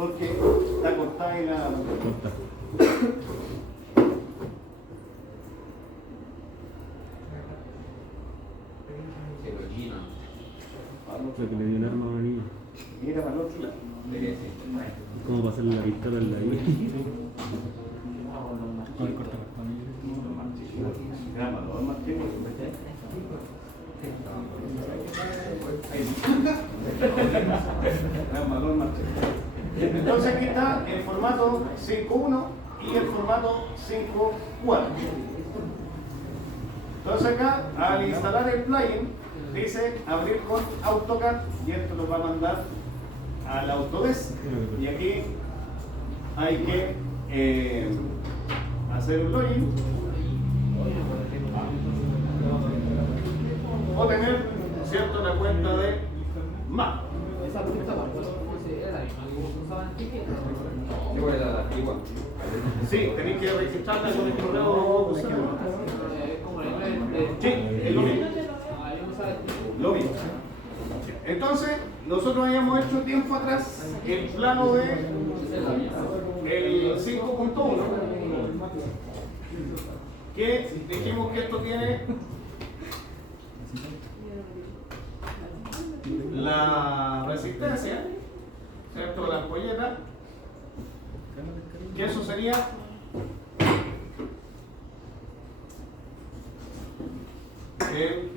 porque está cortada y la... Lo que le dio un arma a una niña. Mira para el otro lado. ¿Cómo pasarle la pistola en la vida? Entonces aquí está el formato 5.1 y el formato 5.4. Entonces acá, al instalar el plugin, dice abrir con AutoCAD y esto lo va a mandar al Autodesk. Y aquí hay que hacer un login o tener, ¿cierto?, la cuenta de Mac. Sí, tenéis que registrarla con el correo. Sí, es lo mismo. Lo mismo. Entonces, nosotros habíamos hecho tiempo atrás el plano de el 5.1, que dijimos que esto tiene la resistencia, ¿cierto?, la ampolleta, que eso sería el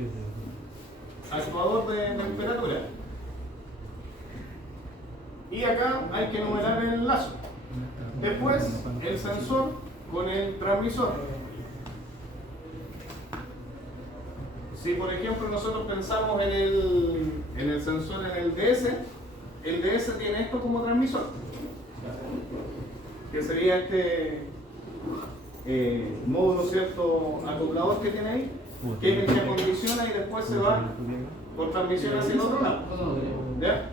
actuador de temperatura. Y acá hay que numerar el lazo. Después el sensor con el transmisor. Si por ejemplo nosotros pensamos en el sensor, en el DS tiene esto como transmisor, que sería este módulo, ¿cierto?, acoplador que tiene ahí, que es el que acondiciona y después se va por transmisión hacia el otro lado. ¿Ya?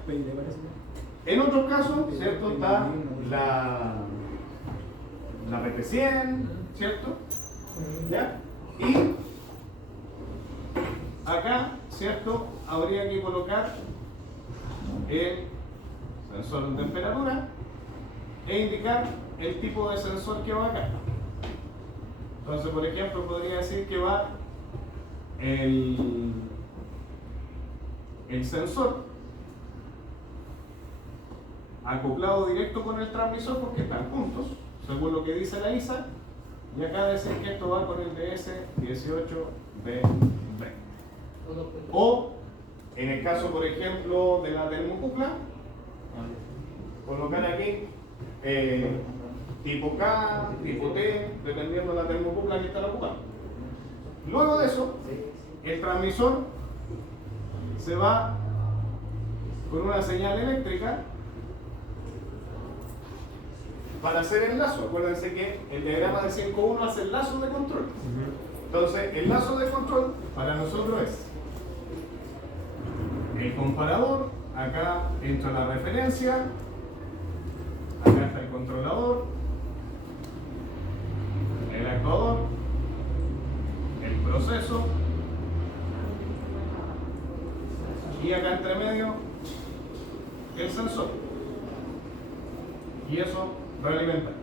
En otros casos, ¿cierto?, está la PT100, ¿cierto? ¿Ya? Y acá, ¿cierto?, habría que colocar el sensor de temperatura e indicar el tipo de sensor que va acá. Entonces, por ejemplo, podría decir que va el sensor acoplado directo con el transmisor porque están juntos, según lo que dice la ISA, y acá decir que esto va con el DS18B20. O, en el caso, por ejemplo, de la termocupla, colocar aquí tipo K, tipo T, dependiendo de la termocupla que están ocupando. Luego de eso, el transmisor se va con una señal eléctrica para hacer el lazo. Acuérdense que el diagrama de 5.1 hace el lazo de control. Entonces, el lazo de control para nosotros es el comparador, acá entra la referencia, acá está el controlador, el actuador, el proceso, y acá entre medio el sensor, y eso realimentar.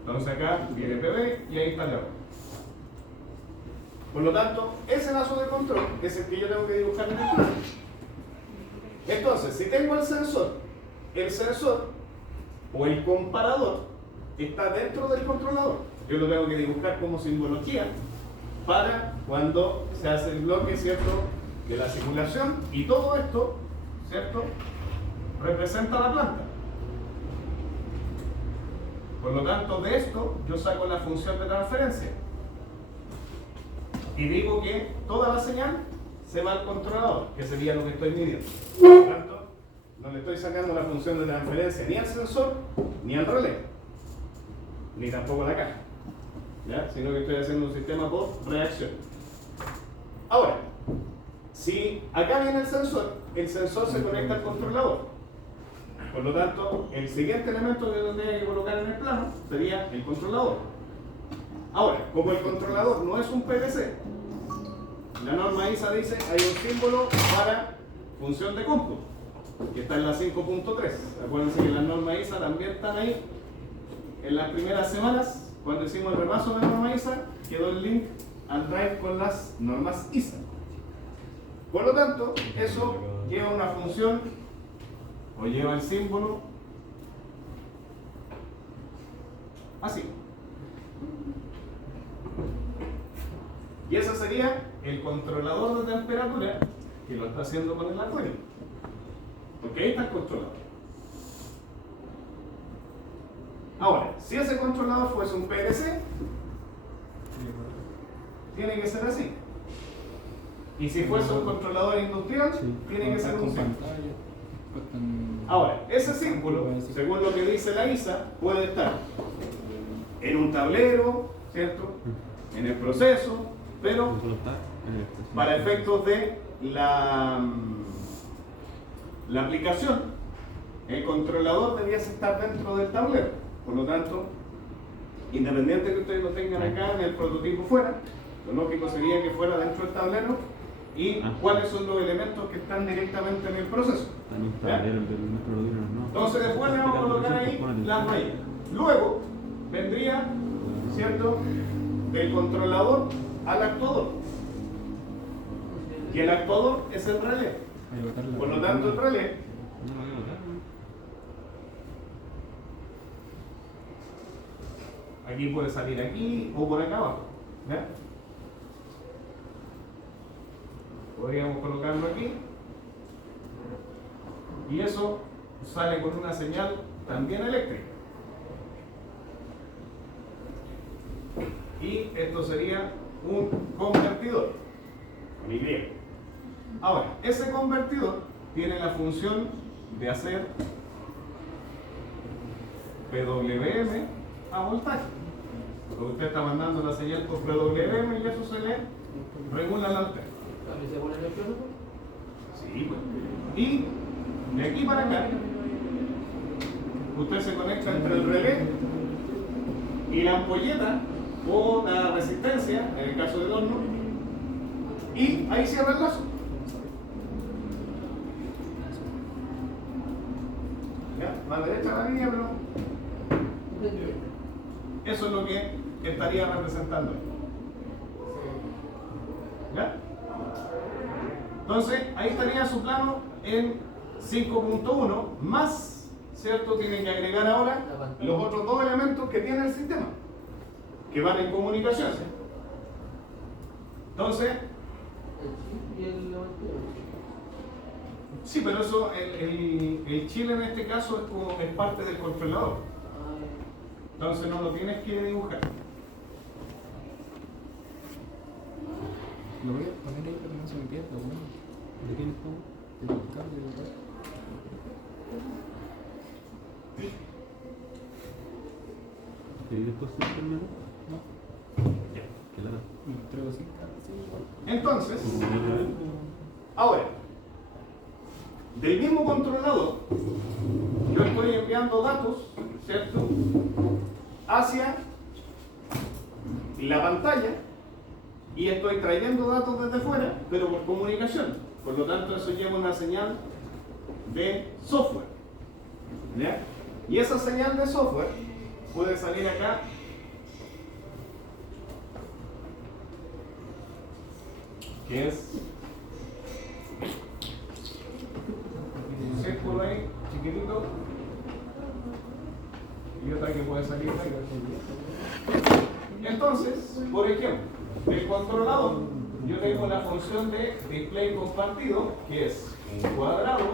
Entonces acá viene PB y ahí está el agua. Por lo tanto, ese lazo de control es el que yo tengo que dibujar en el plano. Entonces, si tengo el sensor o el comparador está dentro del controlador, yo lo tengo que dibujar como simbología para cuando se hace el bloque, ¿cierto?, de la simulación, y todo esto, ¿cierto?, representa la planta. Por lo tanto, de esto yo saco la función de transferencia y digo que toda la señal se va al controlador, que sería lo que estoy midiendo. Por lo tanto, no le estoy sacando la función de transferencia ni al sensor, ni al relé, ni tampoco a la caja, ¿ya?, sino que estoy haciendo un sistema por reacción. Ahora, si acá viene el sensor se conecta al controlador. Por lo tanto, el siguiente elemento que tendría que colocar en el plano sería el controlador. Ahora, como el controlador no es un PLC, la norma ISA dice hay un símbolo para función de cómputo. que está en la 5.3. Acuérdense que las normas ISA también están ahí. En las primeras semanas, cuando hicimos el repaso de la norma ISA, quedó el link al drive con las normas ISA. Por lo tanto, eso lleva una función o lleva el símbolo así. Y ese sería el controlador de temperatura que lo está haciendo con el acuario. Porque ahí está el controlador. Ahora, si ese controlador fuese un PLC, tiene que ser así. Y si fuese un controlador industrial, tiene que ser un símbolo. Ahora, ese símbolo, según lo que dice la ISA, puede estar en un tablero, ¿cierto? En el proceso, pero para efectos de la aplicación, el controlador debiese estar dentro del tablero. Por lo tanto, independiente que ustedes lo tengan acá en el prototipo fuera, lo lógico sería que fuera dentro del tablero y cuáles son los elementos que están directamente en el proceso. Entonces después le vamos a colocar ahí las raíces. Luego vendría, ¿cierto?, del controlador al actuador. Y el actuador es el relé. Por lo tanto, el relé aquí puede salir aquí o por acá abajo. ¿Ya? Podríamos colocarlo aquí. Y eso sale con una señal también eléctrica. Y esto sería un convertidor con Y. Ahora, ese convertidor tiene la función de hacer PWM a voltaje. Porque usted está mandando la señal por PWM y eso se le regula la antena. ¿También se pone en el plano? Sí, pues. Y de aquí para acá, usted se conecta entre el relé y la ampolleta o la resistencia, en el caso del horno, y ahí cierra el lazo. ¿Ya? Más derecha la línea, pero eso es lo que estaría representando. ¿Ya? Entonces, ahí estaría su plano en 5.1, más, ¿cierto? Tienen que agregar ahora los otros dos elementos que tiene el sistema, que van en comunicación. Entonces, sí, pero eso, el chile en este caso es parte del controlador. Entonces no lo tienes que dibujar. Lo voy a poner ahí para que no se me pierda, bueno. ¿De quién está? El cambio de lugar. ¿Y después se termina? No, ¿Qué la da? me entrego sin cara, sí, igual. Entonces, ahora, del mismo controlador, yo estoy enviando datos, ¿cierto?, hacia la pantalla y estoy trayendo datos desde fuera, pero por comunicación. Por lo tanto, eso lleva una señal de software. ¿Ya? Y esa señal de software puede salir acá que es un círculo ahí, chiquitito, y otra que puede salir de ahí. Entonces, por ejemplo, el controlador, yo tengo la función de display compartido, que es un cuadrado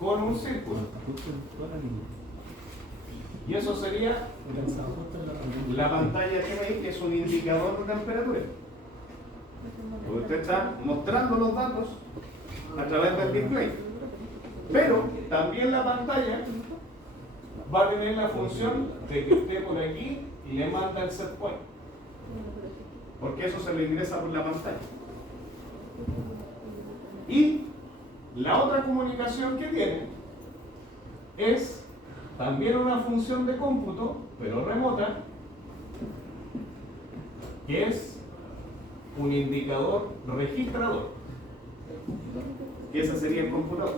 con un círculo. Y eso sería la pantalla que veis, que es un indicador de temperatura. Usted está mostrando los datos a través del display. Pero también la pantalla va a tener la función de que usted por aquí y le manda el set point. Porque eso se le ingresa por la pantalla. Y la otra comunicación que tiene es también una función de cómputo, pero remota, que es un indicador registrador. que ese sería el computador.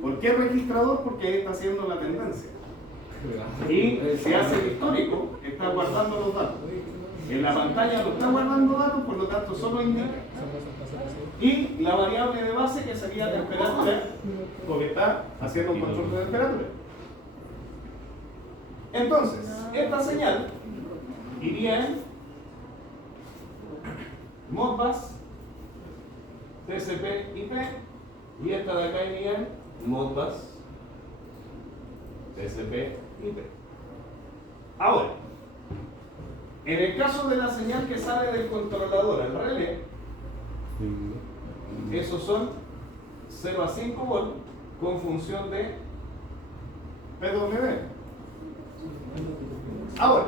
¿Por qué registrador? Porque ahí está haciendo la tendencia. Y se hace el histórico, está guardando los datos. En la pantalla no está guardando datos, por lo tanto solo indica. Y la variable de base que sería temperatura, porque está haciendo un control de temperatura. Entonces, esta señal iría en Modbus, TCP/IP, y esta de acá iría en Modbus, TCP/IP. Ahora, en el caso de la señal que sale del controlador al relé, esos son 0 a 5 volts con función de PWM. Ahora,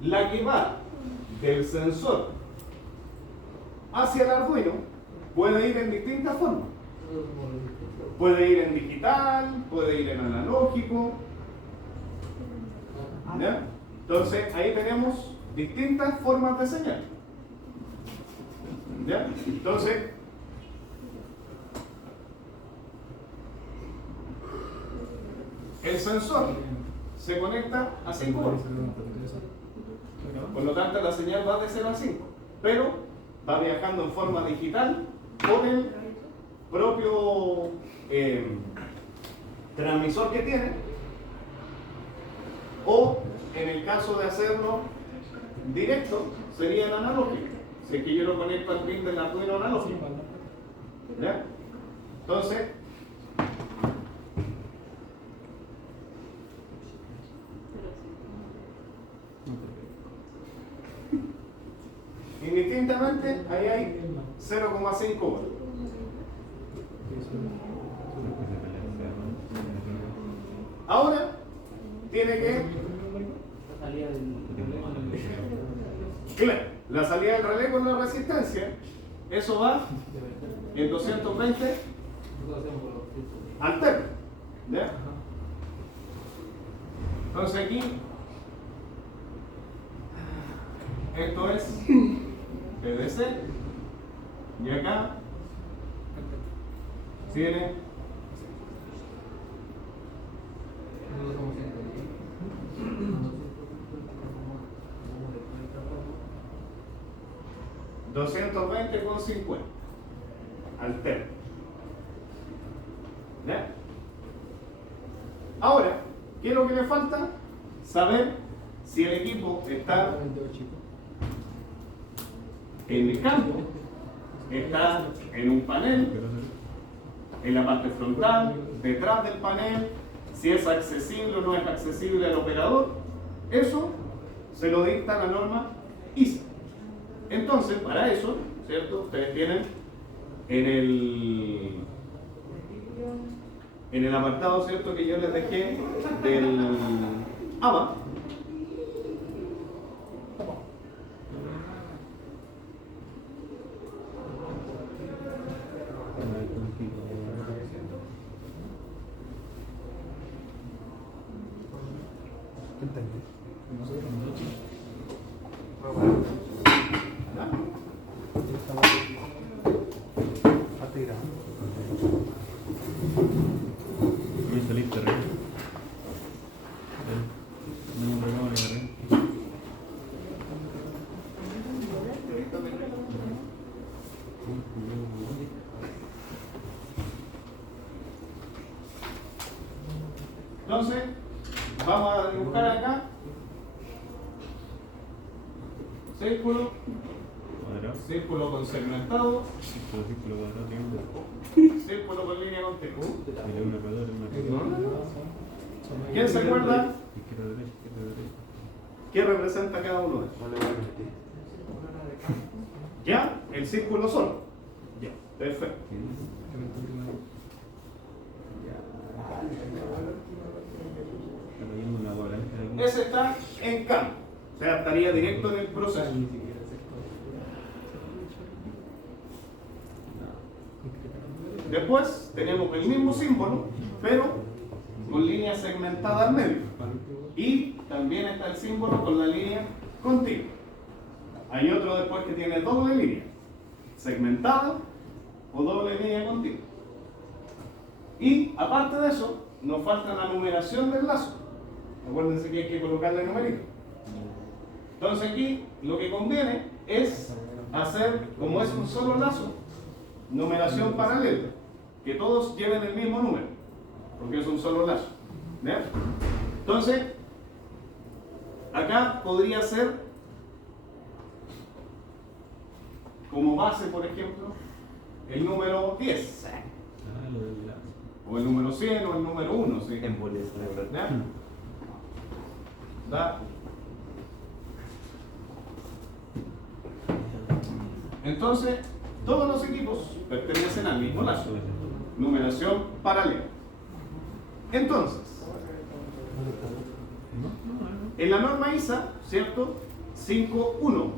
la que va del sensor hacia el Arduino puede ir en distintas formas. Puede ir en digital, puede ir en analógico. ¿Ya? Entonces, ahí tenemos distintas formas de señal. ¿Ya? Entonces, el sensor se conecta a 5 volts. Por lo tanto, la señal va de 0 a 5, pero va viajando en forma digital por el propio transmisor que tiene, o en el caso de hacerlo directo, sería en analógico, si es que yo lo conecto al pin del Arduino analógico. ¿Ya? Entonces, indistintamente, ahí hay 0,5 volts. Ahora, tiene que... Claro, la salida del relé con la resistencia, eso va en 220 alternos. ¿Ya? Entonces aquí, esto es PDC, y acá tiene 220,50 alterno. ¿Ya? Ahora, ¿qué es lo que le falta? Saber si el equipo está en el campo, está en un panel, en la parte frontal, detrás del panel, si es accesible o no es accesible al operador. Eso se lo dicta la norma ISA. Entonces, para eso, ¿cierto? Ustedes tienen en el apartado, ¿cierto?, que yo les dejé del ABA. Voy a salir terreno. Tengo un regalo de terreno. Entonces, vamos a dibujar acá círculo, Cuadrado. círculo con segmentado, Círculo cuadrado, triángulo. círculo con línea continua. Mira, un alrededor, un alrededor. ¿Quién se acuerda Izquierda, derecha, izquierda, derecha. qué representa cada uno de ellos? ¿Ya? El círculo solo. Ya, perfecto. Está cayendo una bola blanca aquí. Ese está en campo, o sea, estaría directo en el proceso. Después tenemos el mismo símbolo, pero con línea segmentada al medio. Y también está el símbolo con la línea continua. Hay otro después que tiene doble línea, segmentada o doble línea continua. Y aparte de eso, nos falta la numeración del lazo. Acuérdense que hay que colocarle numerito. Entonces aquí lo que conviene es hacer, como es un solo lazo, numeración paralela, que todos lleven el mismo número, porque es un solo lazo. ¿Ven? Entonces, acá podría ser como base, por ejemplo, el número 10, Lo del lazo. o el número 100, o el número 1. ¿Sí? ¿Ya? ¿Da? Entonces, todos los equipos pertenecen al mismo lazo. Numeración paralela. Entonces, en la norma ISA, ¿cierto? 5.1,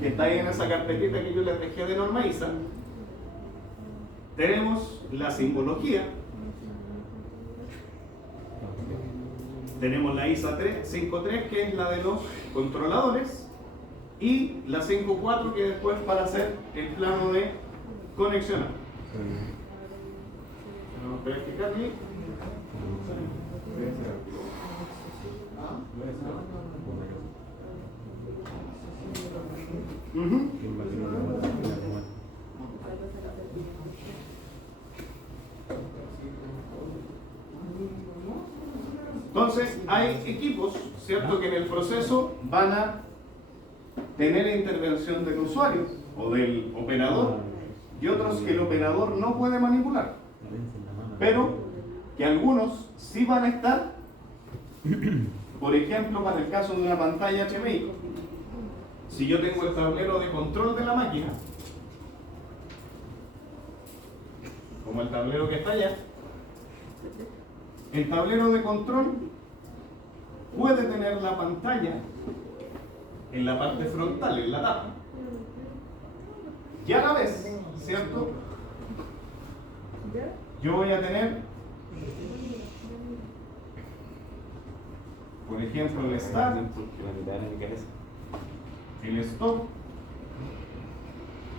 que está ahí en esa carpetita que yo les dejé de norma ISA, tenemos la simbología. Tenemos la ISA 5.3, que es la de los controladores, y la 5.4, que después para hacer el plano de conexionar. Vamos a practicar aquí. Ujú. Entonces, hay equipos, ¿cierto?, que en el proceso van a tener intervención del usuario o del operador, y otros que el operador no puede manipular, pero que algunos sí van a estar. Por ejemplo, para el caso de una pantalla HMI, si yo tengo el tablero de control de la máquina, como el tablero que está allá, el tablero de control puede tener la pantalla en la parte frontal, en la tapa, y a la vez, ¿cierto?, yo voy a tener, por ejemplo, el start, el stop,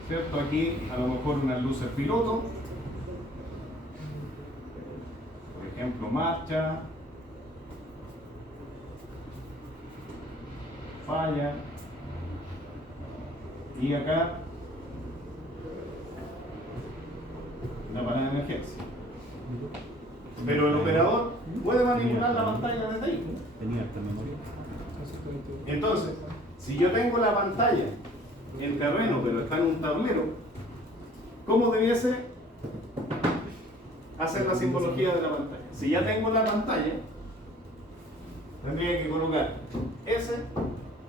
¿cierto? Aquí a lo mejor unas luces piloto, por ejemplo, marcha, falla, y acá la parada de emergencia. Pero el operador puede manipular la pantalla desde ahí. Tenía esta memoria. Entonces, si yo tengo la pantalla en terreno, pero está en un tablero, ¿cómo debiese hacer la simbología de la pantalla? Si ya tengo la pantalla, tendría que colocar S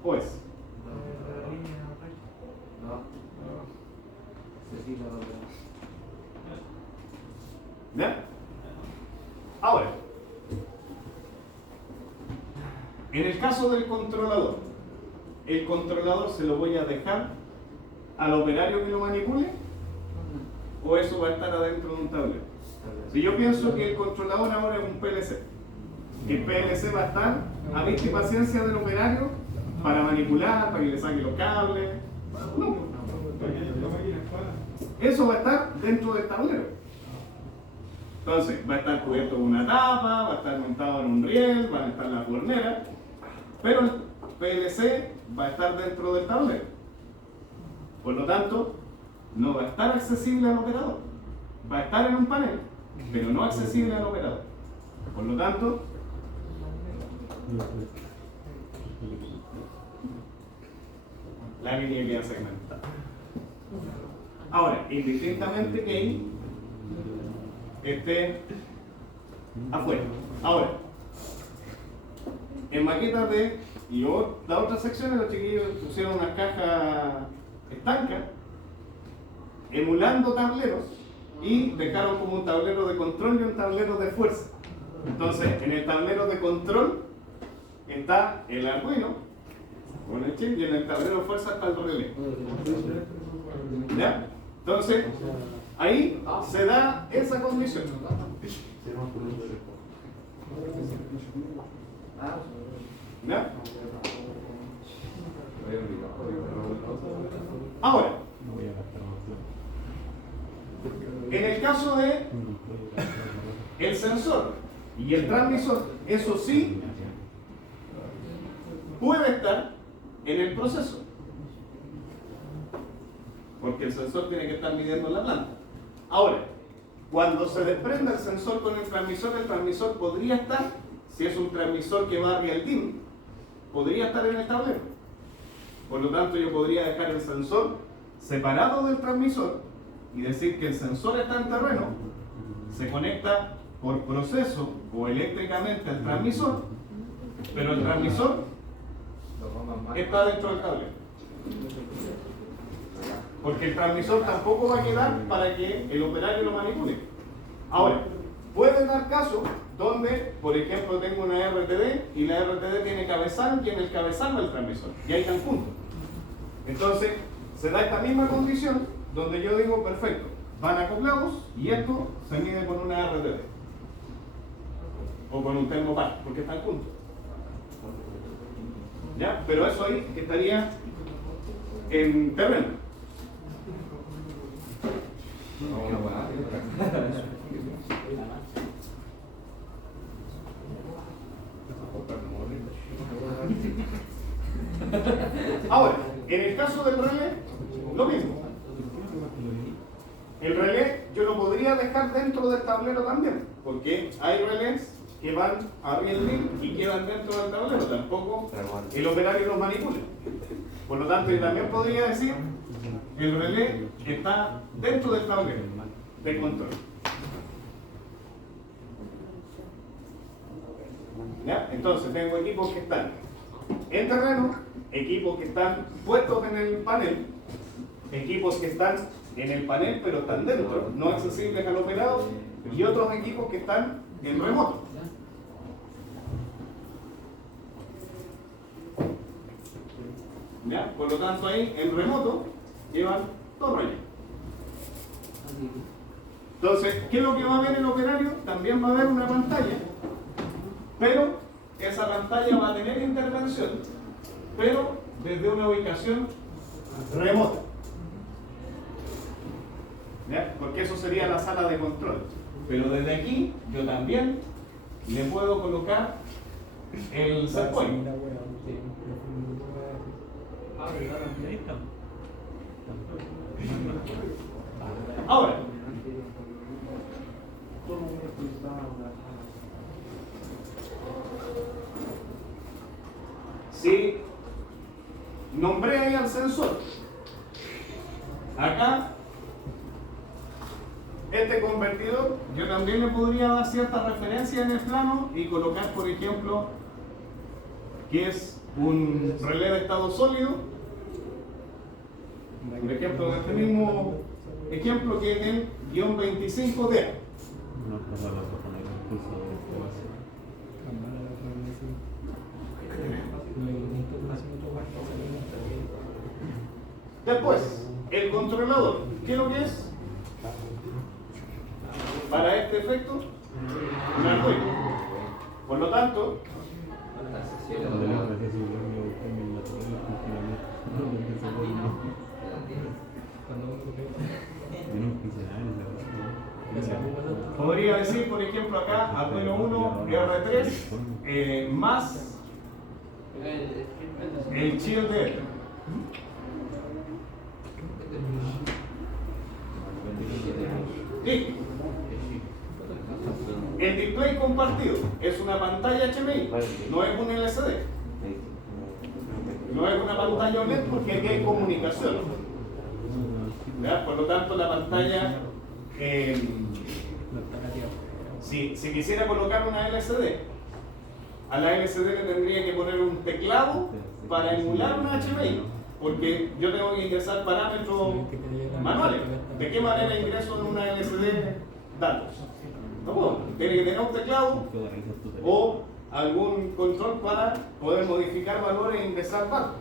o S. ¿Ya? Ahora, en el caso del controlador, el controlador se lo voy a dejar al operario que lo manipule, o eso va a estar adentro de un tablero. Si yo pienso que el controlador ahora es un PLC, el PLC va a estar a vista y paciencia del operario para manipular, para que le saque los cables. No. Eso va a estar dentro del tablero. Entonces, va a estar cubierto con una tapa, va a estar montado en un riel, van a estar las horneras, pero el PLC va a estar dentro del tablero. Por lo tanto, no va a estar accesible al operador. Va a estar en un panel, pero no accesible al operador. Por lo tanto, la línea queda segmentada. Ahora, indistintamente que ahí esté afuera. Ahora, en maquetas y las otras secciones, los chiquillos pusieron unas cajas estancas emulando tableros y dejaron como un tablero de control y un tablero de fuerza. Entonces, en el tablero de control está el Arduino con el chip, y en el tablero de fuerza está el relé. ¿Ya? Entonces, ahí se da esa condición. ¿Ya? Ahora, En el caso de el sensor y el transmisor, eso sí puede estar en el proceso, porque el sensor tiene que estar midiendo la planta. Ahora, cuando se desprenda el sensor con el transmisor podría estar, si es un transmisor que va a real DIM, podría estar en el tablero. Por lo tanto, yo podría dejar el sensor separado del transmisor y decir que el sensor está en terreno, se conecta por proceso o eléctricamente al transmisor, pero el transmisor está dentro del tablero. Porque el transmisor tampoco va a quedar para que el operario lo manipule. Ahora, puede dar caso donde, por ejemplo, tengo una RTD y la RTD tiene cabezal y en el cabezal va el transmisor, y ahí están juntos. Entonces, se da esta misma condición donde yo digo, perfecto, van acoplados y esto se mide con una RTD o con un termopar, porque están juntos. ¿Ya? Pero eso ahí estaría en terreno. Ahora, en el caso del relé, lo mismo. El relé yo lo podría dejar dentro del tablero también, porque hay relés que van a real DIM y quedan dentro del tablero, tampoco el operario los manipula. Por lo tanto, yo también podría decir el relé está dentro del tablero de control. ¿Ya? Entonces tengo equipos que están en terreno, equipos que están puestos en el panel, equipos que están en el panel pero están dentro, no accesibles al operador, y otros equipos que están en remoto. ¿Ya? Por lo tanto ahí en remoto llevan dos relés. Entonces, ¿qué es lo que va a ver el operario? También va a ver una pantalla, pero esa pantalla va a tener intervención, pero desde una ubicación remota. ¿Ya? Porque eso sería la sala de control. Pero desde aquí yo también le puedo colocar el set point. Ahora, si nombré ahí al sensor, acá este convertidor, yo también le podría dar cierta referencia en el plano y colocar, por ejemplo, que es un relé de estado sólido. Por ejemplo, en este mismo ejemplo que es el guión 25D. Después, el controlador, ¿qué es lo que es? Para este efecto, un Arduino. Por lo tanto, podría decir, por ejemplo, acá Arduino 1 R3 más el chill de él. Sí. El display compartido es una pantalla HMI, no es un LCD. No es una pantalla OLED porque aquí hay comunicación. ¿Ya? Por lo tanto, la pantalla, si quisiera colocar una LCD, a la LCD le tendría que poner un teclado para emular una HMI, porque yo tengo que ingresar parámetros manuales. ¿De qué manera ingreso en una LCD datos? No puedo. Tiene que tener un teclado o algún control para poder modificar valores e ingresar datos.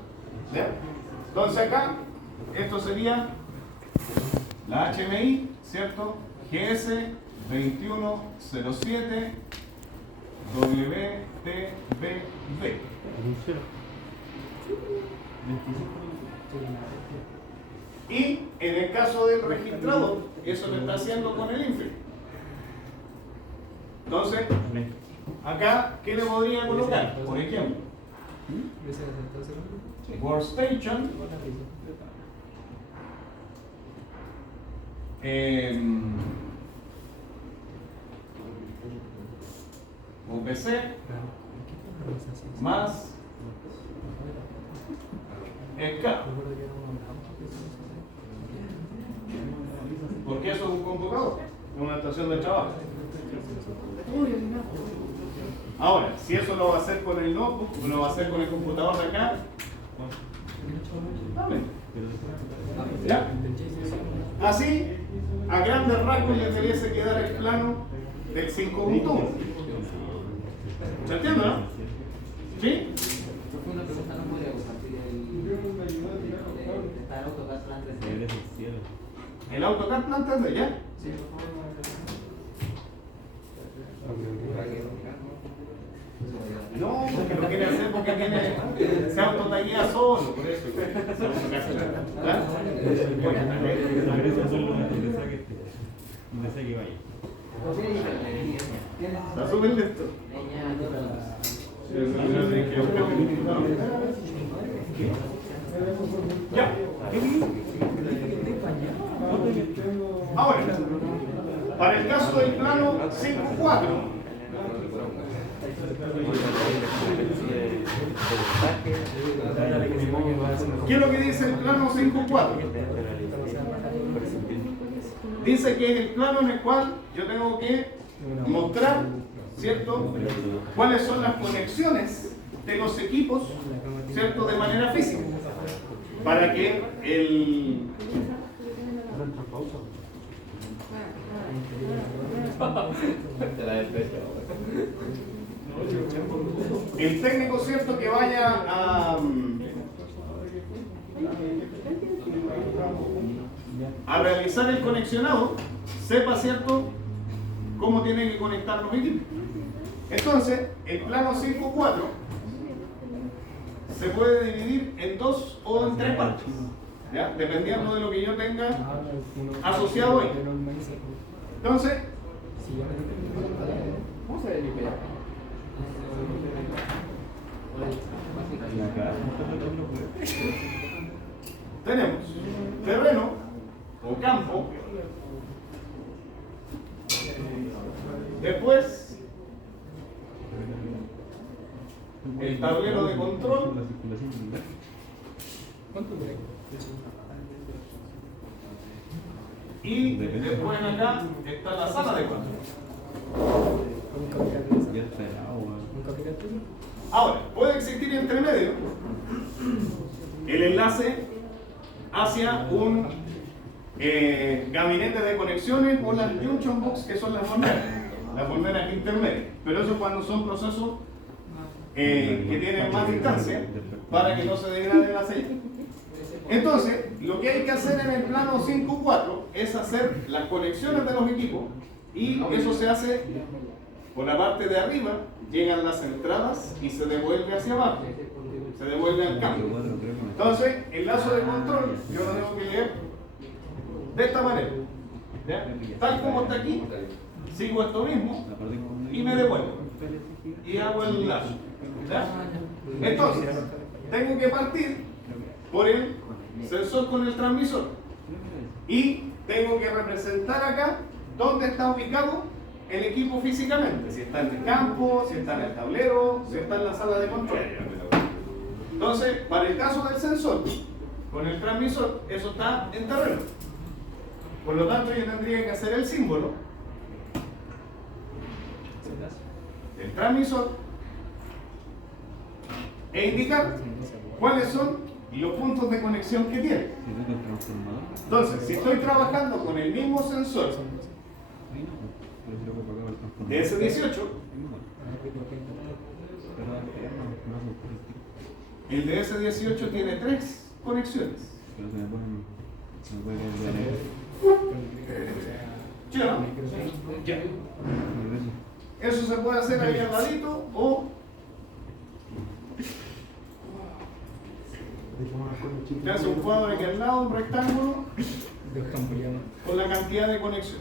¿Ya? Entonces acá, esto sería la HMI, ¿cierto? GS 2107 WTBB. Y en el caso del registrador, eso lo está haciendo con el INFE. Entonces, acá, ¿qué le podría colocar? Por ejemplo, Workstation, UPC, más SCA. Porque eso es un computador, es una estación de trabajo. Ahora, si eso lo va a hacer con el notebook, o lo va a hacer con el computador de acá, dame. ¿Ya? Así, a grandes rasgos le debiese quedar el plano del 5.1. ¿Se entiende, no? ¿Sí? Una pregunta, no podría compartir el AutoCAD Plan 3D. El AutoCAD Plan 3D, ¿ya? Sí, por favor. No, porque lo quiere hacer porque tiene, se autotaguea solo, por eso. ¿Ah? Está súper lento. Ya. Ahora, para el caso del plano 5.4, ¿qué es lo que dice el plano 5.4? Dice que es el plano en el cual yo tengo que mostrar, ¿cierto?, cuáles son las conexiones de los equipos, ¿cierto?, de manera física, para que el técnico, ¿cierto?, que vaya a realizar el conexionado, sepa, ¿cierto?, cómo tiene que conectar los equipos. Entonces, el plano 5.4 se puede dividir en 2 o en 3 partes, ¿ya?, dependiendo de lo que yo tenga asociado ahí. Entonces, ¿cómo se ve el IP? tenemos terreno o campo, después el tablero de control, y después acá está la sala de control. Ahora, puede existir entre medio el enlace hacia un gabinete de conexiones o las junction box, que son las molderas intermedias, pero eso cuando son procesos que tienen más distancia para que no se degrade la señal. Entonces, lo que hay que hacer en el plano 5.4 es hacer las conexiones de los equipos, y eso se hace por la parte de arriba, llegan las entradas y se devuelve hacia abajo, se devuelve al campo. Entonces, el lazo de control yo lo tengo que leer de esta manera, ¿ya?, tal como está aquí, sigo esto mismo y me devuelvo y hago el lazo, ¿ya? Entonces, tengo que partir por el sensor con el transmisor y tengo que representar acá dónde está ubicado el equipo físicamente, si está en el campo, si está en el tablero, si está en la sala de control. Entonces, para el caso del sensor con el transmisor, eso está en terreno. Por lo tanto, yo tendría que hacer el símbolo del transmisor e indicar cuáles son los puntos de conexión que tiene. Entonces, si estoy trabajando con el mismo sensor de DS18, el DS18 tiene 3 conexiones. ¿Sí o no? Ya. Eso se puede hacer ahí al ladito o Usted hace un cuadro aquí al lado, un rectángulo, Dos campos ya no. con la cantidad de conexión.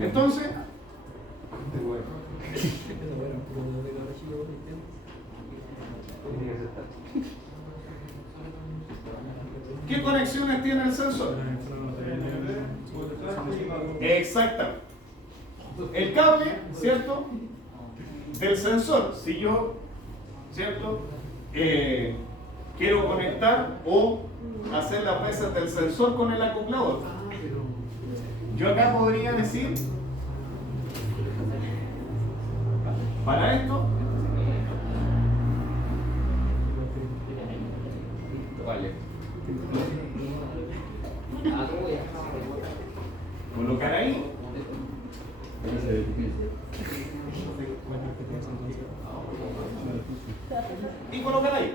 Entonces, Eso bueno, pero de la chica, ¿qué conexiones tiene el sensor? Exactamente. El cable, ¿cierto? Del sensor. Si yo, ¿cierto? Quiero conectar o hacer las veces del sensor con el acoplador. Yo acá podría decir, para esto, Vale. colocar ahí y colocar ahí.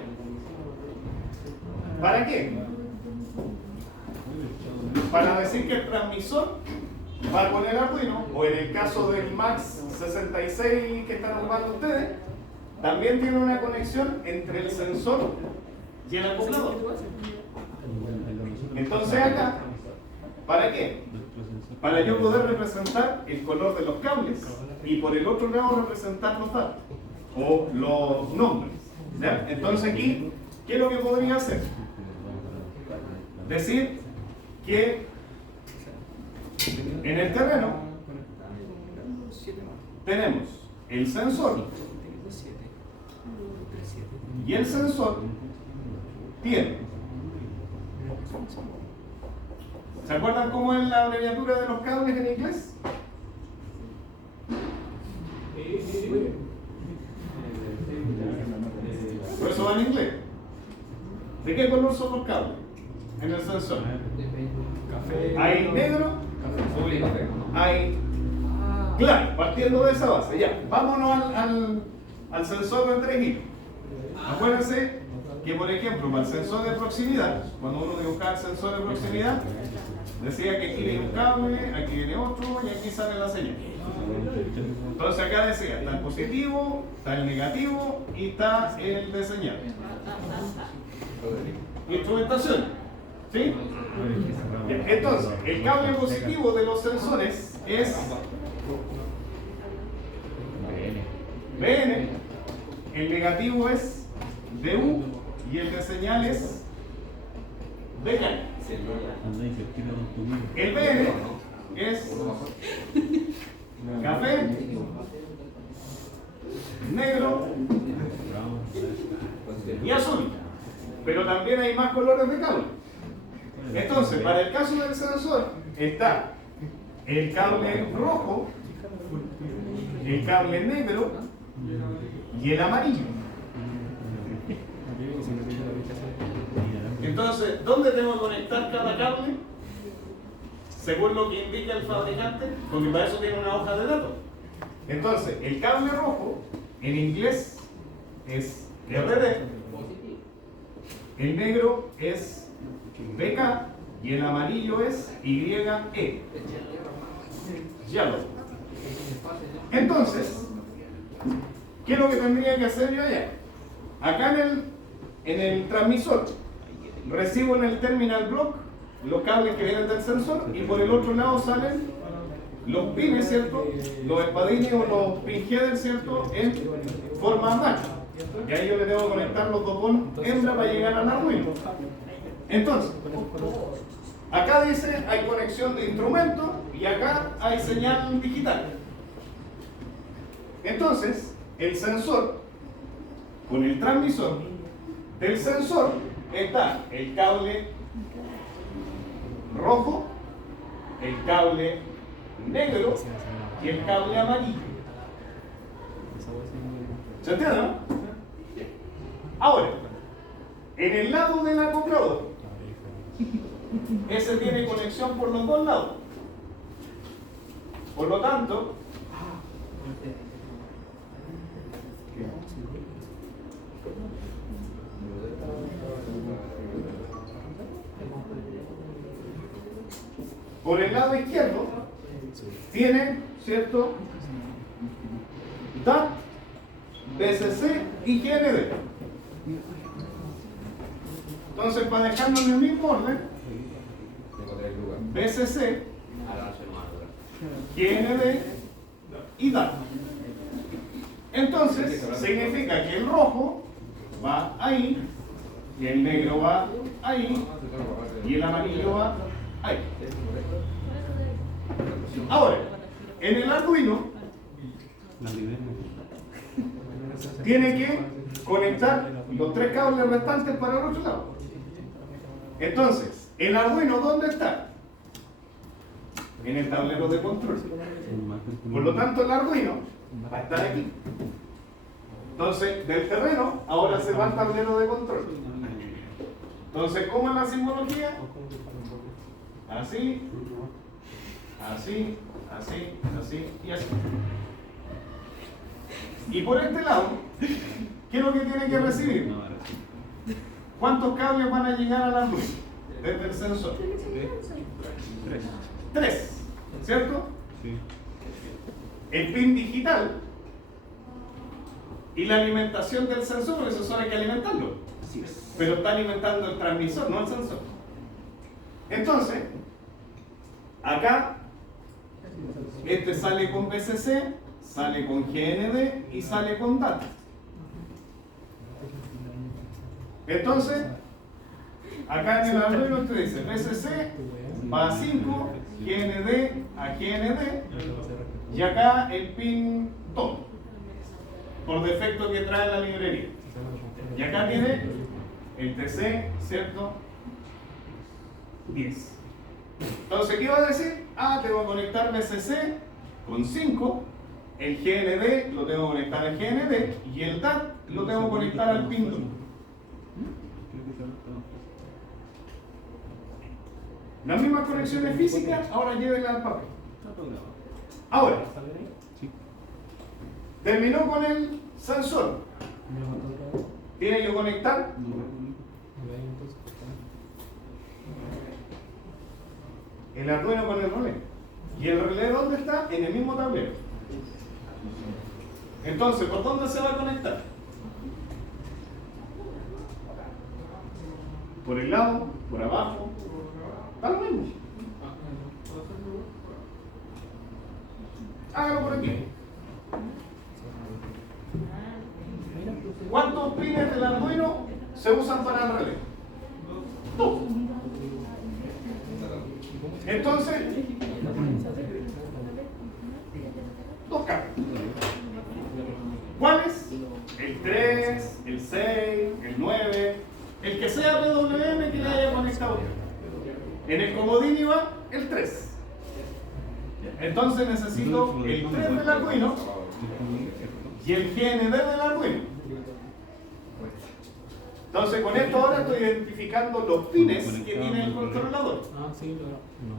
¿Para qué? Para decir que el transmisor va con el Arduino, o en el caso del Max 66 que están ocupando ustedes, también tiene una conexión entre el sensor y el acoplador. Entonces acá, ¿para qué? Para yo poder representar el color de los cables y por el otro lado representar los datos o los nombres. ¿Ya? Entonces aquí, ¿qué es lo que podría hacer? Decir que en el terreno tenemos el sensor y el sensor tiene. ¿Se acuerdan cómo es la abreviatura de los cables en inglés? Por eso va en inglés. ¿De qué color son los cables en el sensor? Hay negro, hay claro, partiendo de esa base. Ya, vámonos al sensor de 3 hilos. Acuérdense que, por ejemplo, para el sensor de proximidad, cuando uno dibujaba el sensor de proximidad, decía que aquí viene un cable, aquí viene otro y aquí sale la señal. Entonces acá decía, está el positivo, está el negativo y está el de señal. Instrumentación. ¿Sí? Entonces, el cable positivo de los sensores es BN, el negativo es DU y el de señal es BK. El BN es café, negro y azul, pero también hay más colores de cable. Entonces, para el caso del sensor está el cable rojo, el cable negro y el amarillo. Entonces, ¿dónde tengo que conectar cada cable? Según lo que indica el fabricante, porque para eso tiene una hoja de datos. Entonces, el cable rojo en inglés es RD, el negro es BK y el amarillo es YE. Yellow. Entonces, ¿qué es lo que tendría que hacer yo allá? Acá en el transmisor recibo en el terminal block los cables que vienen del sensor y por el otro lado salen los pines, ¿cierto? Los espadines o los pin headers, ¿cierto? En forma match. Y ahí yo le debo conectar los dos bonos hembra para llegar al Arduino. Entonces, acá dice hay conexión de instrumento y acá hay señal digital. Entonces, el sensor con el transmisor del sensor está el cable rojo, el cable negro y el cable amarillo. ¿Se entiende, no? Ahora, en el lado del acoplador, ese tiene conexión por los dos lados. Por lo tanto, por el lado izquierdo tiene, ¿cierto? DAT, BCC y GND. Entonces, para dejarlo en el mismo orden, BCC, GND y DAT. Entonces, significa que el rojo va ahí, y el negro va ahí, y el amarillo va ahí. Ahora, en el Arduino, tiene que conectar los 3 cables restantes para el otro lado. Entonces, el Arduino, ¿dónde está? En el tablero de control. Por lo tanto, el Arduino va a estar aquí. Entonces, del terreno, ahora se va al tablero de control. Entonces, ¿cómo es la simbología? Así, así, así, así y así. Y por este lado, ¿qué es lo que tiene que recibir? ¿Cuántos cables van a llegar a la luz desde el sensor? 3, ¿cierto? Sí. El pin digital y la alimentación del sensor, porque el sensor hay que alimentarlo. Pero está alimentando el transmisor, no el sensor. Entonces, acá, este sale con BCC, sale con GND y sale con DAT. Entonces, acá en el Arduino usted dice BCC va a 5, GND a GND y acá el pin 2, por defecto que trae la librería. Y acá tiene el TC, ¿cierto? 10. Entonces, ¿qué va a decir? Ah, tengo que conectar BCC con 5, el GND lo tengo que conectar al GND y el DAT lo tengo que conectar al pin 2. Las mismas conexiones físicas, ahora llévenlas al papel. Ahora, terminó con el sensor. Tiene que conectar el Arduino con el relé. ¿Y el relé dónde está? En el mismo tablero. Entonces, ¿por dónde se va a conectar? ¿Por el lado? ¿Por abajo? Da lo mismo. Hágalo por aquí. ¿Cuántos pines del Arduino se usan para el relé? 2. Entonces, 2 cables. ¿Cuáles? El 3, el 6, el 9, el que sea PWM que le haya conectado. En el comodín iba el 3. Entonces necesito el 3 del Arduino y el GND del Arduino. Entonces con esto ahora estoy identificando los pines que tiene el controlador.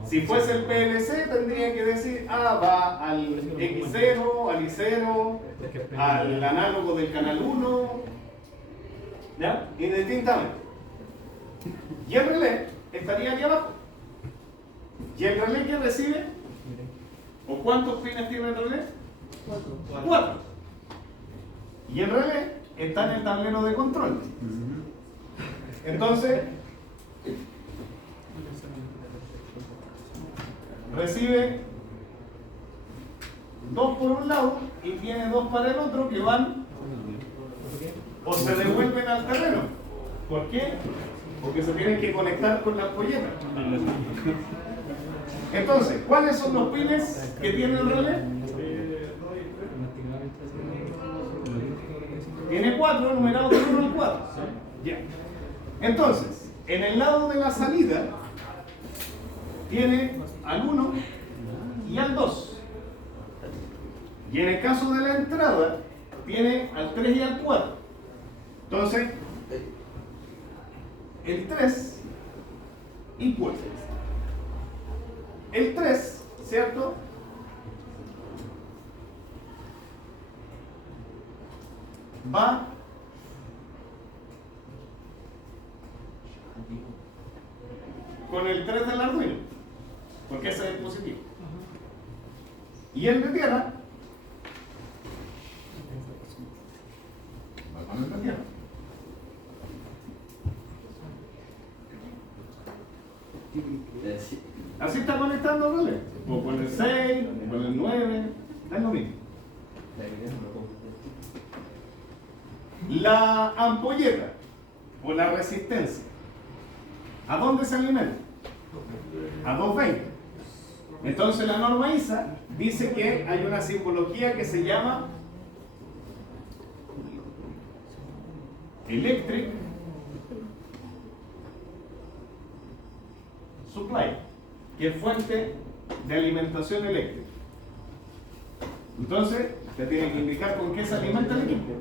Si fuese el PLC tendría que decir, va al X0, al I0, al análogo del canal 1, ¿ya? Indistintamente. Y el relé estaría aquí abajo. ¿Y el relé que recibe? ¿O cuántos pines tiene el relé? 4. Y el relé está en el tablero de control. Entonces, recibe 2 por un lado y tiene 2 para el otro que van o se devuelven al terreno. ¿Por qué? Porque se tienen que conectar con las polletas. Entonces, ¿cuáles son los pines que tiene el relé? Tiene 4, numerados del 1 al 4. Ya. Entonces, en el lado de la salida, tiene al 1 y al 2. Y en el caso de la entrada, tiene al 3 y al 4. Entonces, el 3 y 4. El 3, ¿cierto? Va con el 3 del Arduino, porque ese es el positivo. Y el de tierra va con el de tierra. da lo mismo. La ampolleta o la resistencia, ¿a dónde se alimenta? A 220. Entonces la norma ISA dice que hay una simbología que se llama Electric Supply, que es fuente de alimentación eléctrica. Entonces, te tiene que indicar con qué se alimenta el equipo.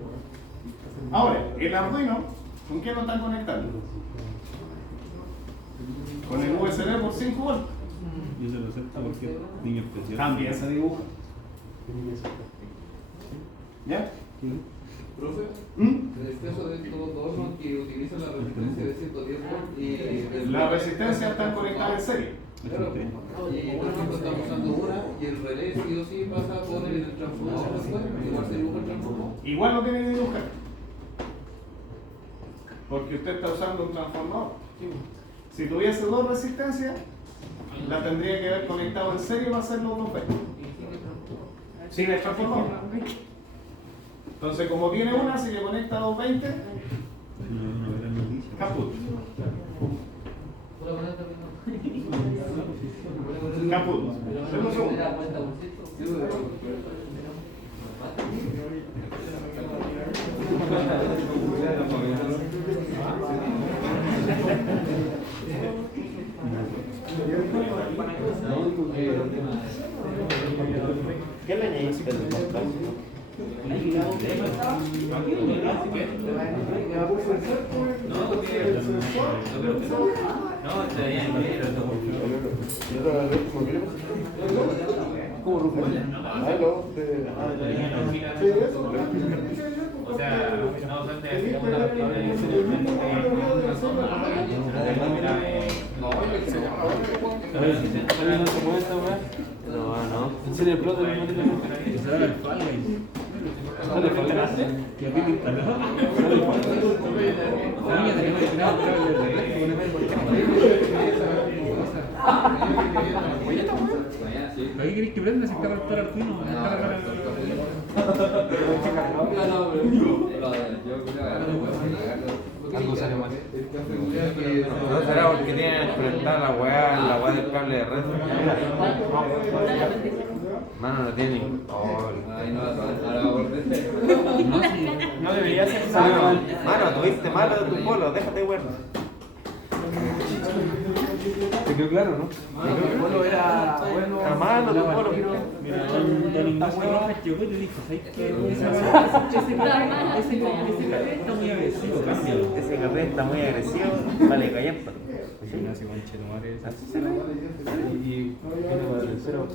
Ahora, el Arduino, ¿con qué no están conectando? Con el USB por 5 volts. Y eso lo acepta porque niño especial. También se dibuja. ¿Ya? Profe, ¿Mm? en el caso de estos dos hornos que utilizan la resistencia de 110 volts y La resistencia está conectada en serie. claro, y por ejemplo estamos usando una y el relé sí o sí pasa por el transformador después, igual se dibuja el transformador. Igual lo tiene que dibujar. Porque usted está usando un transformador. Si tuviese dos resistencias, la tendría que haber conectado en serie para hacer los dos veces. Sin el transformador. Entonces, como tiene una, si le conecta a 220, No era noticia. caput. Caput. Deme un segundo. ¿Qué le añadiste del podcast? ¿Cómo Rufo? O sea, no obstante, digamos, la cuestión de No. Enseña el plot del Ese era el Fall Guys. Sale falta. Que a ti te instaló. ¿Ahí queréis que prenda? Se está conectado al Arduino. Algo sale mal. No será porque tienen conectada la weá del cable de red. Mano, no tiene. No debería ser Mano, tuviste malo de tu polo, déjate bueno. Te quedó claro, ¿no? El polo era bueno. A mano, tu polo. Mira, don Ignacio Rojas llegó y le dijo: ¿sabes qué? Ese café está muy agresivo, cámbialo. Ese café está muy agresivo, vale, callampa. Ignacio Conchetumare. Así se ve. Y viene con el cero.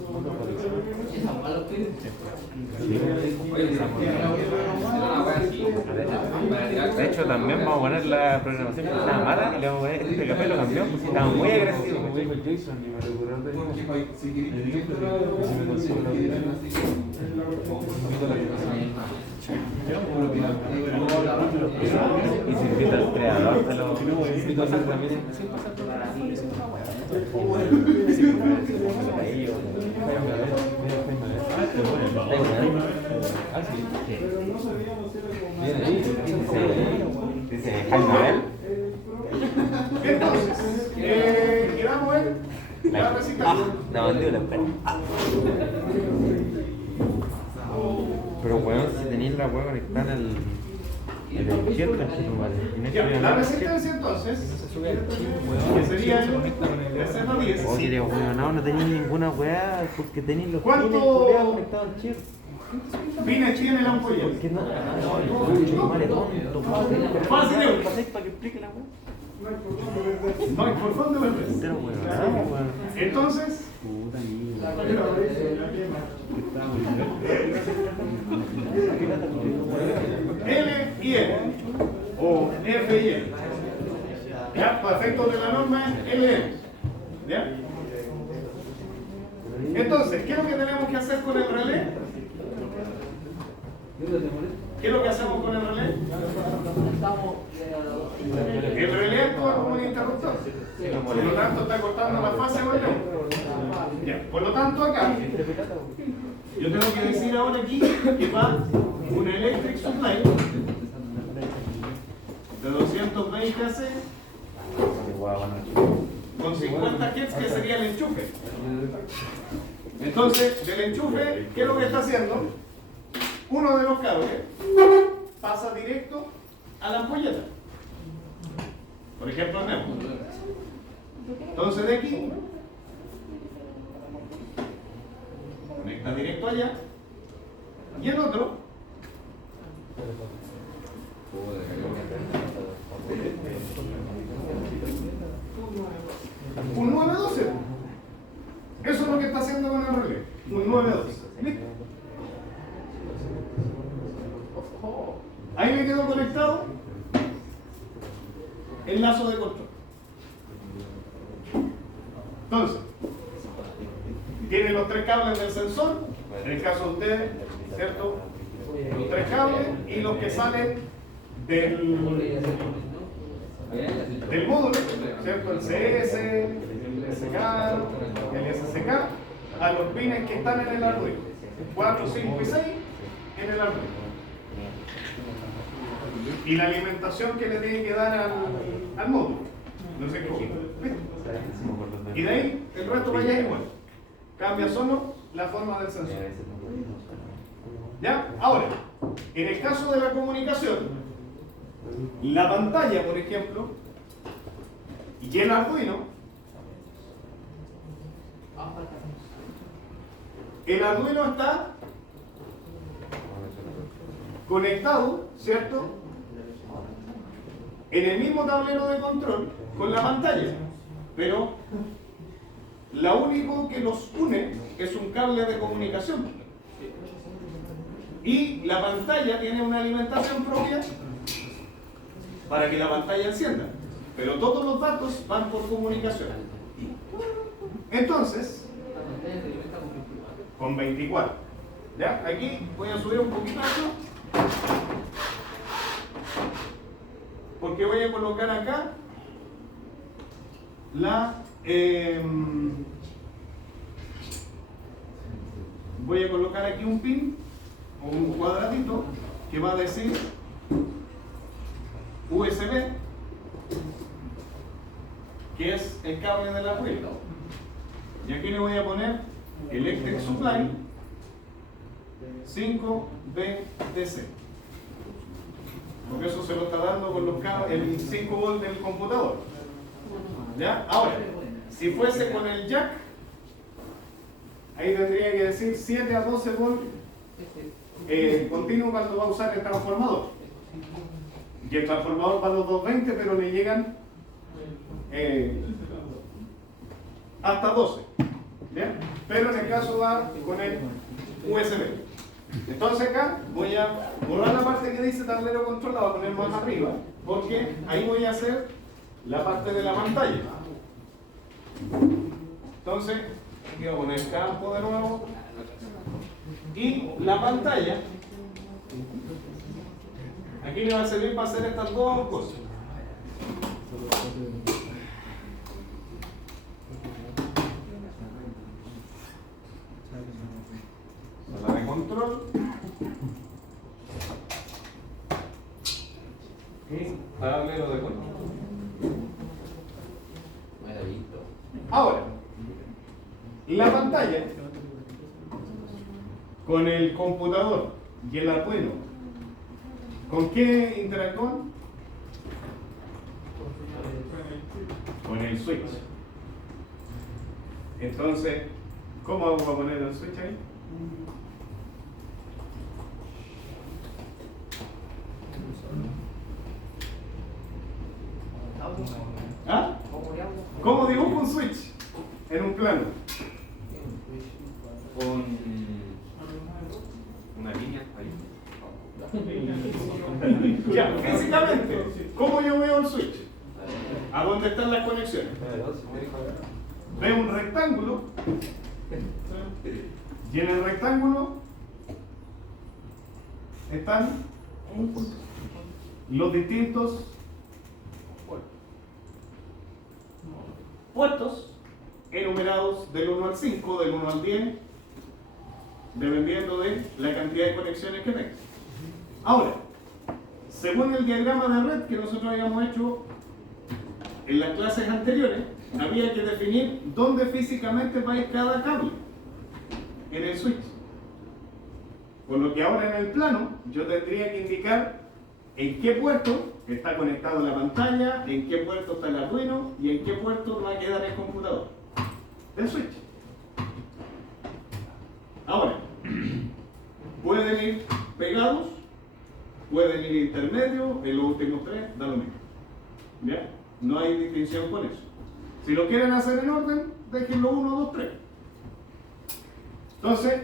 De hecho, también vamos a poner la programación que estaba mala y le vamos a poner este café lo cambió, porque estaba muy agresivo. Como dijo el Jason, y me recordó de si me consigo la vida. Y si invita al creador, te lo Invito a hacer también. Ah, sí. Viene ahí. dice Jaime Abel. Entonces, quedamos en la resistencia. La mandíbula, espera. Pero weón, si tenéis la weá conectada en el izquierdo, Ya, la resistencia entonces, que sería el SN10. Oye, weón, no tenéis ninguna weá porque tenéis los ¿Cuánto? pines culiados conectados al chip. Vine aquí en el ampolla. Porque no, madre tonto, Fácil, para que explique la weá. No, y por fondo me ves. Pero weón, Entonces, Puta mía. L y L, o F y L. Ya, para efectos de la norma es LL. ¿Ya? Entonces, ¿qué es lo que tenemos que hacer con el relé? ¿Qué es lo que hacemos con el relé? El relé actúa como un interruptor. Por lo tanto, está cortando la fase o el relé. Ya, por lo tanto, acá, yo Yo tengo que decir ahora aquí que va una electric supply de 220 AC con 50 Hz, que sería el enchufe. Entonces, del enchufe, ¿qué es lo que está haciendo? Uno de los cables pasa directo a la ampolleta. Por ejemplo, el NEM. Entonces, de aquí conecta directo allá, y el otro un 912. Eso es lo que está haciendo con el relé, un 912. ¿Listo? Ahí me quedó conectado el lazo de control. Entonces, tiene los 3 cables del sensor, en el caso de ustedes, ¿cierto? Los 3 cables y los que salen del módulo, ¿cierto? El CS, el SK, el SSK, a los pines que están en el Arduino. 4, 5 y 6 en el Arduino. Y la alimentación que le tiene que dar al módulo. No sé qué. Y de ahí el resto vaya igual. Cambia solo la forma del sensor. ¿Ya? Ahora, en el caso de la comunicación, la pantalla, por ejemplo, y el Arduino, el Arduino está conectado, ¿cierto?, en el mismo tablero de control con la pantalla, pero lo único que los une es un cable de comunicación, y la pantalla tiene una alimentación propia para que la pantalla encienda, pero todos los datos van por comunicación. Entonces, con 24, ¿ya? Aquí voy a subir un poquito esto, porque voy a colocar acá voy a colocar aquí un pin o un cuadradito que va a decir USB, que es el cable de la red, y aquí le voy a poner Electric Supply 5BTC, porque eso se lo está dando con los cables, el 5 volt del computador. ¿Ya? Ahora, si fuese con el jack, ahí tendría que decir 7 a 12 volt continuo cuando va a usar el transformador. Y el transformador va a los 220, pero le llegan hasta 12. ¿Ya? Pero en el caso va con el USB. Entonces acá voy a borrar la parte que dice tablero control, la voy a poner más arriba, porque ahí voy a hacer la parte de la pantalla. Entonces, aquí voy a poner campo de nuevo, y la pantalla aquí me va a servir para hacer estas dos cosas. La de control y tablero de control. Ahora, la pantalla con el computador y el Arduino, ¿con qué interactúan? Con el switch. Entonces, ¿cómo vamos a poner el switch ahí? ¿Ah? ¿Cómo dibujo un switch en un plano? Con una línea ahí. Ya, físicamente, ¿cómo yo veo el switch? ¿A dónde están las conexiones? Veo un rectángulo, y en el rectángulo están los distintos puertos enumerados del 1 al 5, del 1 al 10, dependiendo de la cantidad de conexiones que tenga. Ahora, según el diagrama de red que nosotros habíamos hecho en las clases anteriores, había que definir dónde físicamente va a ir cada cable en el switch. Por lo que ahora en el plano yo tendría que indicar en qué puerto está conectado la pantalla, en qué puerto está el Arduino y en qué puerto va a quedar el computador del switch. Ahora, pueden ir pegados, pueden ir intermedios, en los últimos tres da lo mismo. ¿Ya? No hay distinción con eso. Si lo quieren hacer en orden, déjenlo 1, 2, 3. Entonces,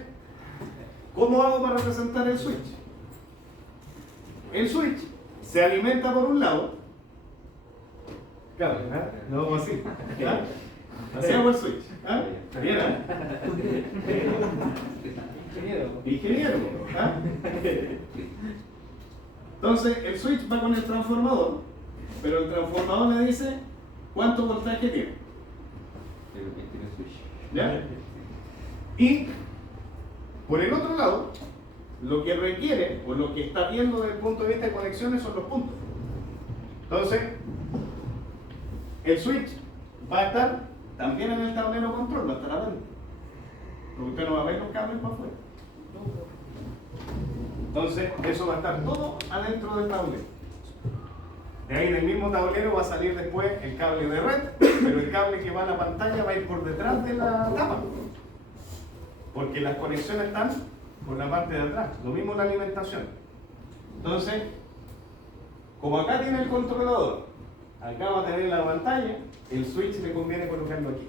¿cómo hago para representar el switch? El switch se alimenta por un lado. Claro, ¿eh? No así. ¿Ya? Así hago el switch. ¿Ah? Bien, ¿eh? Ingeniero. ¿Ah? Entonces, el switch va con el transformador, pero el transformador le dice cuánto voltaje tiene. ¿Ya? Y por el otro lado, lo que requiere o lo que está viendo desde el punto de vista de conexiones son los puntos. Entonces, el switch va a estar también en el tablero control, va a estar adentro. Porque usted no va a ver los cables para afuera. Entonces, eso va a estar todo adentro del tablero. De ahí del mismo tablero va a salir después el cable de red, pero el cable que va a la pantalla va a ir por detrás de la tapa. Porque las conexiones están por la parte de atrás. Lo mismo la alimentación. Entonces, como acá tiene el controlador, acá va a tener la pantalla, el switch le conviene colocarlo aquí.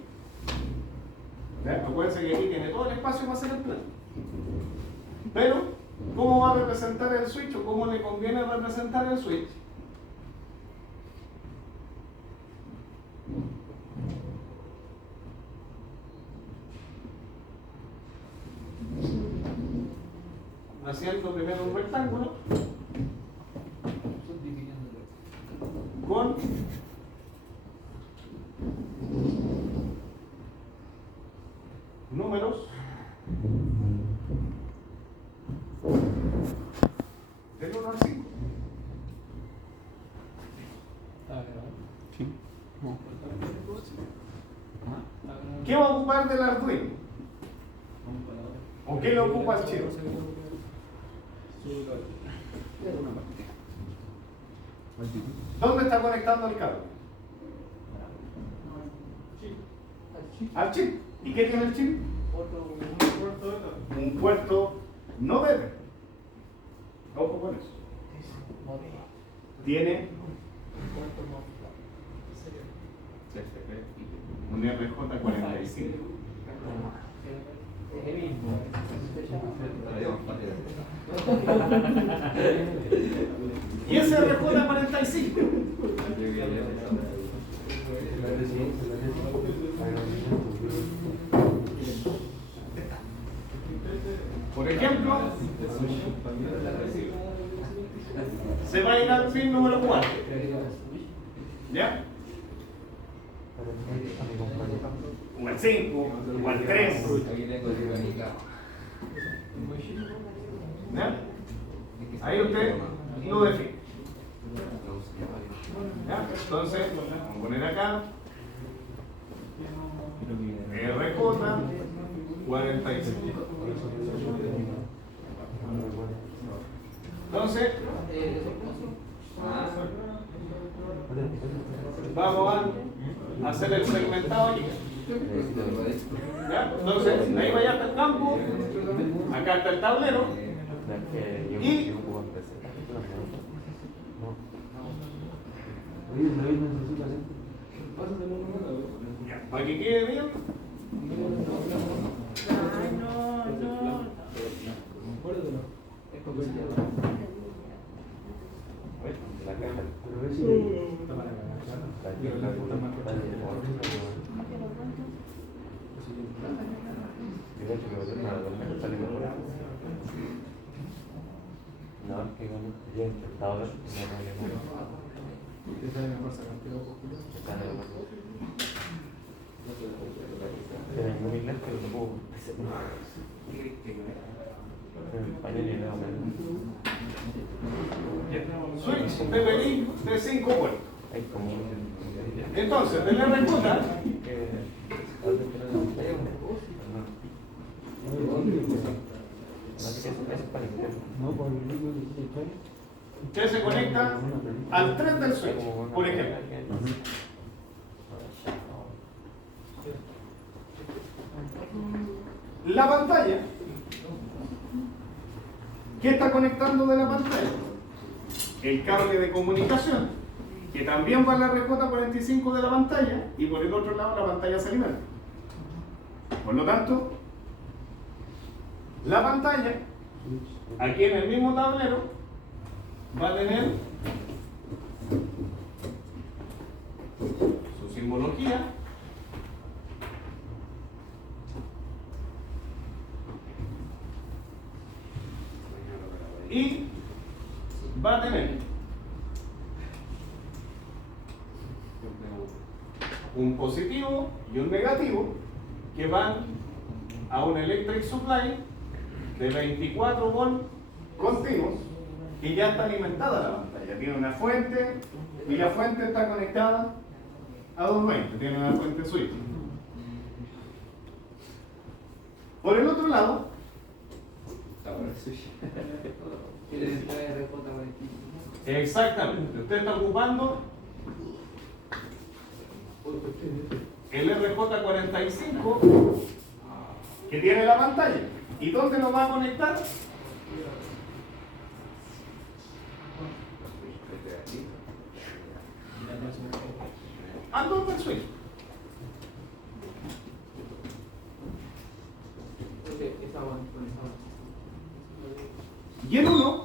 ¿Ya? Acuérdense que aquí tiene todo el espacio para hacer el plan. Pero, ¿cómo va a representar el switch o cómo le conviene representar el switch? Haciendo primero un rectángulo con números del 1 al 5. ¿Qué va a ocupar del Arduino? ¿O qué le ocupa al chip? ¿Dónde está conectando el cable? Al chip. ¿Y qué tiene el chip? Un puerto no debe. Ojo con eso. Tiene un RJ45. ¿Y ese RJ45? Por ejemplo, se va a ir al pin número 4. ¿Ya? O al 5, o al 3. ¿Ya? Ahí usted lo define. ¿Ya? Entonces, vamos a poner acá RJ45. Entonces, vamos a hacer el segmentado aquí. ¿Ya? Entonces, de ahí vaya hasta el campo, acá está el tablero, y para que quede bien. Se ven muy lento, pero tampoco. El pañal y nada más. Switch de Pelín de 5 puertos. Hay como. Entonces, del RJ, que se conecta al 3 del switch, por ejemplo. La pantalla, ¿qué está conectando de la pantalla? El cable de comunicación, que también va a la RJ45 de la pantalla, y por el otro lado la pantalla se alimenta. Por lo tanto, la pantalla, aquí en el mismo tablero, va a tener su simbología. Y va a tener un positivo y un negativo que van a un electric supply de 24 volts continuos y ya está alimentada la pantalla. Tiene una fuente y la fuente está conectada a 220, tiene una fuente switch. Por el otro lado, exactamente, usted está ocupando el RJ45 que tiene la pantalla. ¿Y dónde lo va a conectar? Al 2 del switch. Y el 1,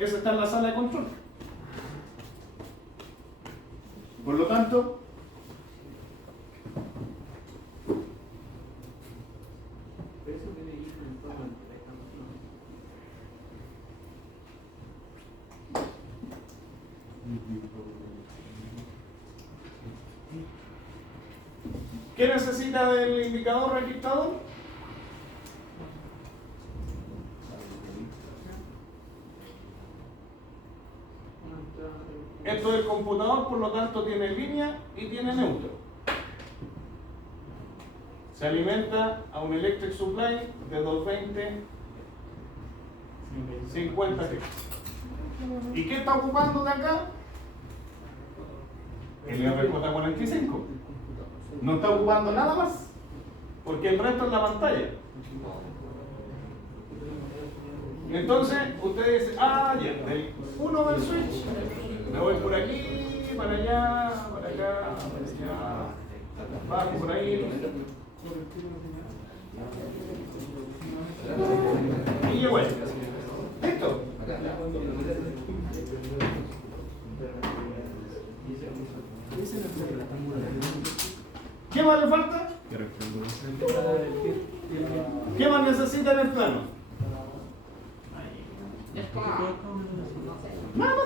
ese está en la sala de control. Por lo tanto, ¿qué necesita del indicador registrador? Esto es el computador, por lo tanto tiene línea y tiene neutro. Se alimenta a un electric supply de 220 50 Hz. ¿Y qué está ocupando de acá? El RJ45. No está ocupando nada más, porque el resto es la pantalla. Entonces, usted dice, ah, ya, del 1 del switch, me voy por aquí, para allá, para acá, para allá, bajo por ahí. Y llego ahí. ¿Listo? ¿Qué más le falta? ¿Qué más necesita en el plano? Nada.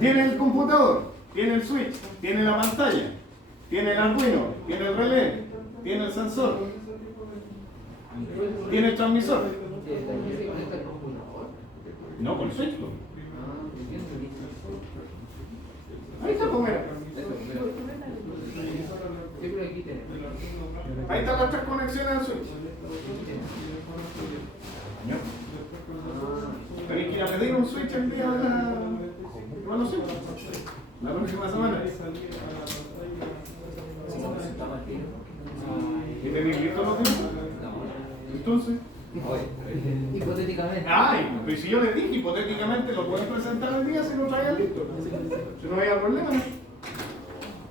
Tiene el computador, tiene el switch, tiene la pantalla, tiene el Arduino, tiene el relé, tiene el sensor, tiene el transmisor. No, con el switch. Ahí está, pues mira. Ahí están las tres conexiones del switch. Tenéis que ir a pedir un switch el día de la evaluación. La próxima semana. ¿Y tenéis listos los tiempos? Entonces. Hipotéticamente. Ay, pero si yo les dije, hipotéticamente lo pueden presentar el día si lo traían listo. Si no había problema.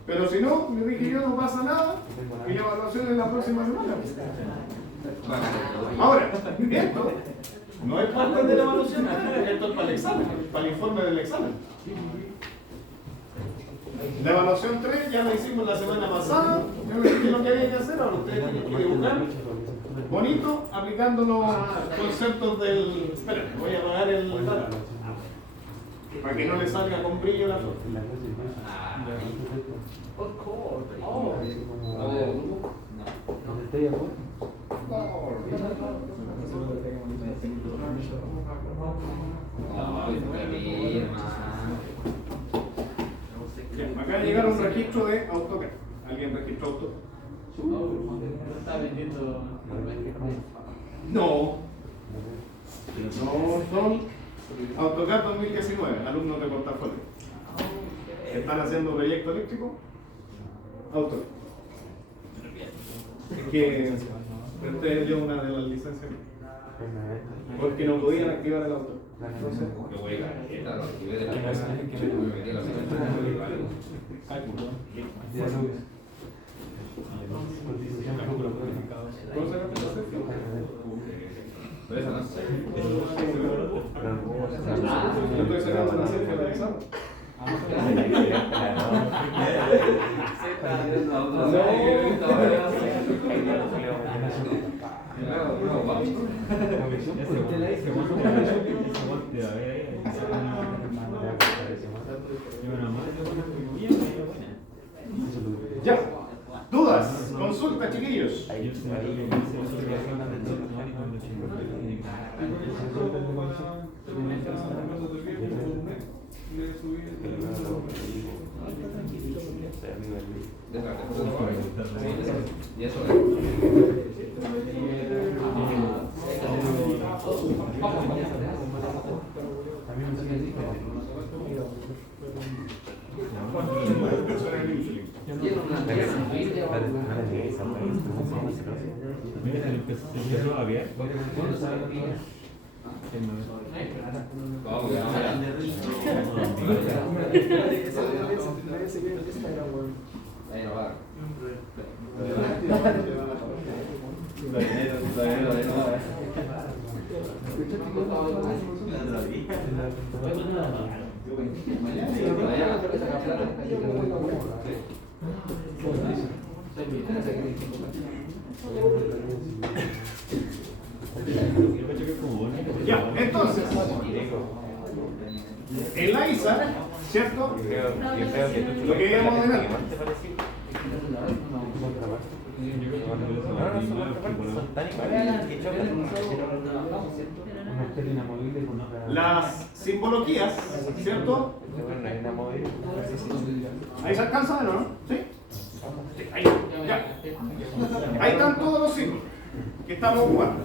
Pero si no, le dije yo, no pasa nada. Y la evaluación es la próxima semana. Ahora, esto no es parte de la evaluación, esto es para el examen, para el informe del examen. La evaluación 3 ya la hicimos la semana pasada. Yo les dije lo que había que hacer, ahora ustedes tienen que dibujar bonito, aplicando los conceptos del... Espera, voy a apagar el... para que no le salga con brillo la foto. Ya, acá llegaron un registro de AutoCAD. ¿Alguien registró AutoCAD? Está vendiendo. No. No son AutoCAD 2019, alumnos de portafolio. ¿Están haciendo proyecto eléctrico? AutoCAD. Es que ustedes dio una de las licencias porque no podían activar el auto. Entonces, ¿cómo se llama? Yo estoy sacando una selfie realizada. Ya. ¿Dudas? Consulta, chiquillos. Y eso Ya, entonces, en la ISA, ¿cierto? Lo que íbamos a ver. Las simbologías, ¿cierto? Ahí se alcanza a ver, ¿no? ¿Sí? Ahí, ya. Ahí están todos los símbolos que estamos jugando.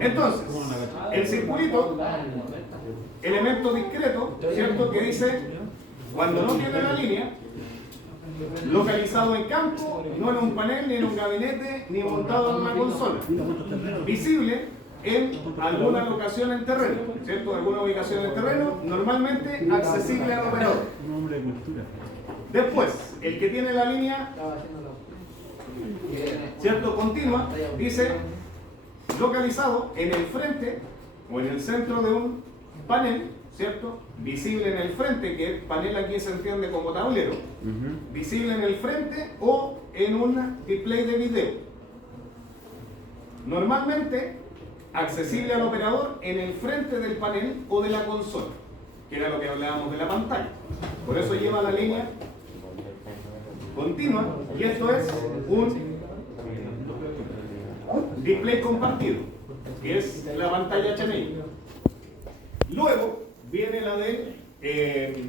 Entonces, el circulito, elemento discreto, ¿cierto? Que dice, cuando no tiene la línea, localizado en campo, no en un panel, ni en un gabinete, ni montado en una consola. Visible en alguna locación en terreno, ¿cierto? Alguna ubicación en terreno, normalmente accesible al operador. Después, el que tiene la línea, ¿cierto? Continua, dice localizado en el frente o en el centro de un panel, ¿cierto? Visible en el frente, que el panel aquí se entiende como tablero, visible en el frente o en un display de video. Normalmente accesible al operador en el frente del panel o de la consola, que era lo que hablábamos de la pantalla. Por eso lleva la línea continua y esto es un display compartido, que es la pantalla HMI. Luego viene la del